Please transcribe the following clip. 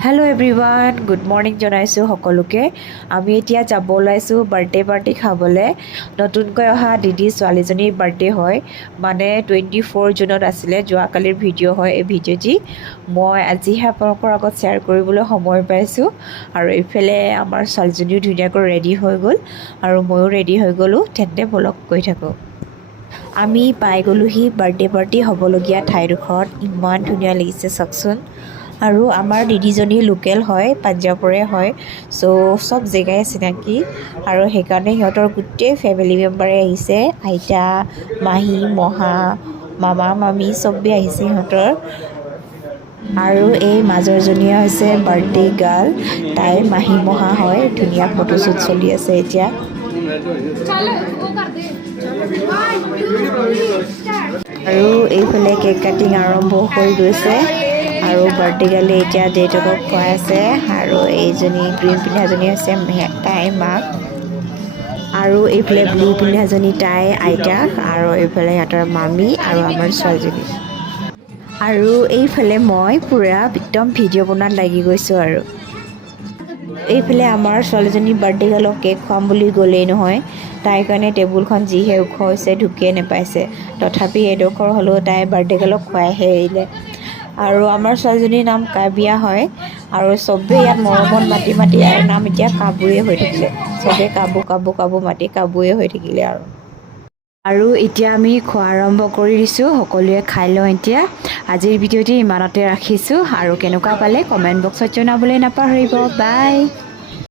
hello' everyone good morning জনাইছোঁ সকলোকে আমি এতিয়া যাব ওলাইছোঁ বাৰ্থডে পাৰ্টি খাবলৈ নতুনকৈ অহা দিদি ছোৱালীজনীৰ বাৰ্থডে হয় মানে 24 জুনত আছিলে যোৱাকালিৰ ভিডিঅ' হয় এই ভিডিঅ'টি মই আজিহে আপোনালোকৰ আগত শ্বেয়াৰ কৰিবলৈ সময় পাইছোঁ আৰু এইফালে আমাৰ ছোৱালীজনীও ধুনীয়াকৈ ৰেডি হৈ গ'ল আৰু ময়ো ৰেডি হৈ গ'লোঁ তেন্তে ব'লক গৈ থাকোঁ আমি পাই গ'লোহি বাৰ্থডে পাৰ্টি হ'বলগীয়া ঠাইডোখৰত ইমান ধুনীয়া লাগিছে চাওকচোন আৰু আমাৰ দিদিজনী লোকেল হয় পাঞ্জাৱৰে হয় চব জেগাই চিনাকি আৰু সেইকাৰণে সিহঁতৰ গোটেই ফেমিলি মেম্বাৰে আহিছে আইতা মাহী মহা মামা মামী চবেই আহিছে সিহঁতৰ আৰু এই মাজৰজনীয়ে হৈছে বাৰ্থডে গাৰ্ল তাই মাহী মহা হয় ধুনীয়া ফটোশ্বুট চলি আছে এতিয়া আৰু এইফালে কেক কাটিং আৰম্ভ হৈ গৈছে আৰু বাৰ্থডে গাৰ্লে এতিয়া দেউতাকক খুৱাই আছে আৰু এইজনী গ্ৰীণ পিন্ধাজনী হৈছে তাইৰ মাক আৰু এইফালে ব্লু পিন্ধাজনী তাই আইতাক আৰু এইফালে সিহঁতৰ মামী আৰু আমাৰ ছোৱালীজনী আৰু এইফালে মই পূৰা একদম ভিডিঅ' বনোৱাত লাগি গৈছোঁ আৰু এইফালে আমাৰ ছোৱালীজনী বাৰ্থডে গাৰ্লক কেক খুৱাম বুলি গ'লেই নহয় তাইৰ কাৰণে টেবুলখন যিহে ওখ হৈছে ঢুকিয়ে নাপাইছে তথাপি এডোখৰ হ'লেও তাই বাৰ্থডে গাৰ্লক খুৱাইহে এৰিলে আৰু আমাৰ ছোৱালীজনীৰ নাম কাবিয়া হয় আৰু চবেই ইয়াত মৰমত মাতি মাতি ইয়াৰ নাম এতিয়া কাবুয়ে হৈ থাকিলে চবেই কাবু কাবু কাবু মাতি কাবুয়ে হৈ থাকিলে আৰু এতিয়া আমি খোৱা আৰম্ভ কৰি দিছোঁ সকলোৱে খাই লওঁ এতিয়া আজিৰ ভিডিঅ'টি ইমানতে ৰাখিছোঁ আৰু কেনেকুৱা পালে কমেণ্ট বক্সত জনাবলৈ নাপাহৰিব বাই